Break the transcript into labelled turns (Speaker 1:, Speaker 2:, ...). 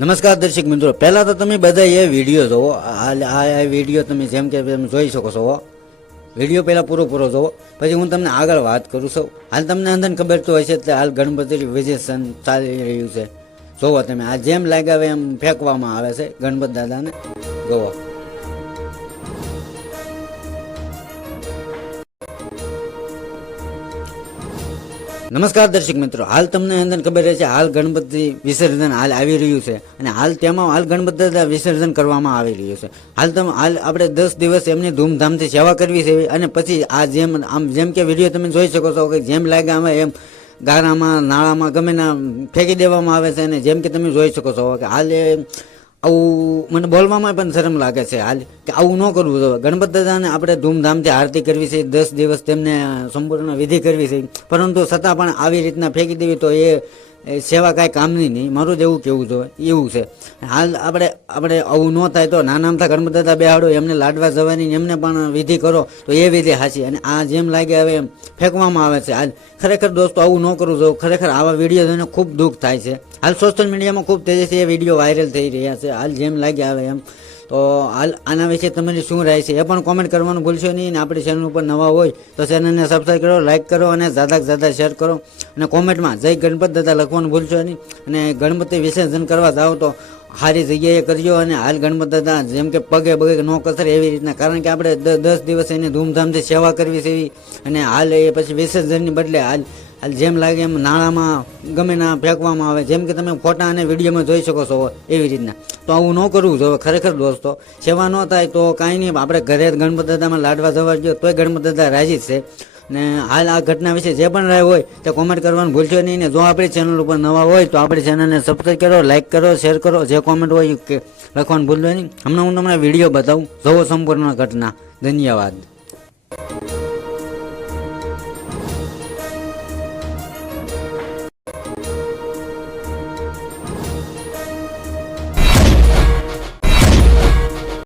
Speaker 1: નમસ્કાર દર્શક મિત્રો. પહેલાં તો તમે બધા એ વીડિયો જોવો. આ વીડિયો તમે જેમ કે તમે જોઈ શકો છો. વીડિયો પહેલાં પૂરો પૂરો જોવો. પછી હું તમને આગળ વાત કરું છું. હાલ તમને અંદર ખબર તો હશે એટલે હાલ ગણપતિ વિજેશન ચાલી રહ્યું છે. જોવો તમે. આ જેમ લાગ્યા એમ ફેંકવામાં આવે છે ગણપત દાદાને. જોવો. નમસ્કાર દર્શક મિત્રો, હાલ તમને અંદર ખબર છે હાલ ગણપતિ વિસર્જન હાલ આવી રહ્યું છે અને હાલ તેમાં હાલ ગણપતિ વિસર્જન કરવામાં આવી રહ્યું છે. હાલ તમે, હાલ આપણે દસ દિવસ એમની ધૂમધામથી સેવા કરવી છે અને પછી આ જેમ, આમ જેમ કે વીડિયો તમે જોઈ શકો છો કે જેમ લાગે આમાં એમ ગારામાં, નાળામાં ગમે ના ફેંકી દેવામાં આવે છે અને જેમ કે તમે જોઈ શકો છો કે હાલ એ આવું મને બોલવામાં પણ શરમ લાગે છે હાલ, કે આવું ન કરવું જોઈએ. ગણપત દાદાને આપણે ધૂમધામથી આરતી કરવી છે, દસ દિવસ તેમને સંપૂર્ણ વિધિ કરવી છે. પરંતુ છતાં પણ આવી રીતના ફેંકી દેવી તો એ એ સેવા કાંઈ કામની નહીં. મારું જ એવું કેવું જોઈએ એવું છે. હાલ આપણે આપણે આવું ન થાય તો નાના અમથા ગણપત દાદા બેહાડો, એમને લાડવા જવાની એમને પણ વિધિ કરો, તો એ વિધિ હાચી. અને આ જેમ લાગે હવે એમ ફેંકવામાં આવે છે. આજ ખરેખર દોસ્તો, આવું ન કરવું જોઈએ. ખરેખર આવા વીડિયો જોઈને ખૂબ દુઃખ થાય છે. હાલ સોશિયલ મીડિયામાં ખૂબ તેજીથી એ વીડિયો વાયરલ થઈ રહ્યા છે. હાલ જેમ લાગે આવે એમ તો હાલ આના વિશે તમારી શું રાય છે એ પણ કોમેન્ટ કરવાનું ભૂલશો નહીં અને આપણી ચેનલ ઉપર નવા હોય તો ચેનલને સબસ્ક્રાઈબ કરો લાઇક કરો અને જ્યાદા જ્યાદા શેર કરો. અને કોમેન્ટમાં જય ગણપત દાદા લખવાનું ભૂલશો નહીં. અને ગણપતિ વિસર્જન કરવા જાઓ તો સારી જગ્યાએ કરજો અને હાલ ગણપત દાદા જેમ કે પગે બગે ન કસર એવી રીતના. કારણ કે આપણે દસ દિવસ એની ધૂમધામથી સેવા કરવી છે એવી. અને હાલ એ પછી વિસર્જનની બદલે હાલ જેમ લાગે એમ નાણામાં ગમે ના ફેંકવામાં આવે, જેમ કે તમે ફોટા અને વિડીયોમાં જોઈ શકો છો એવી રીતના. તો આવું ન કરવું જોઈએ ખરેખર દોસ્તો, સેવા ન થાય તો કાંઈ નહીં, આપણે ઘરે ગણપત દાદામાં લાડવા જવા જોઈએ તોય ગણપત દાદા રાજી જ છે. ને હાલ આ ઘટના વિશે જે પણ રાય હોય, તે કોમેન્ટ કરવાનું ભૂલશો નહીં ને જો આપણી ચેનલ ઉપર નવા હોય તો આપણી ચેનલને સબસ્ક્રાઈબ કરો લાઇક કરો શેર કરો, જે કોમેન્ટ હોય લખવાનું ભૂલશો નહીં. હમણાં હું તમને વીડિયો બતાવું, જોવો સંપૂર્ણ ઘટના. ધન્યવાદ.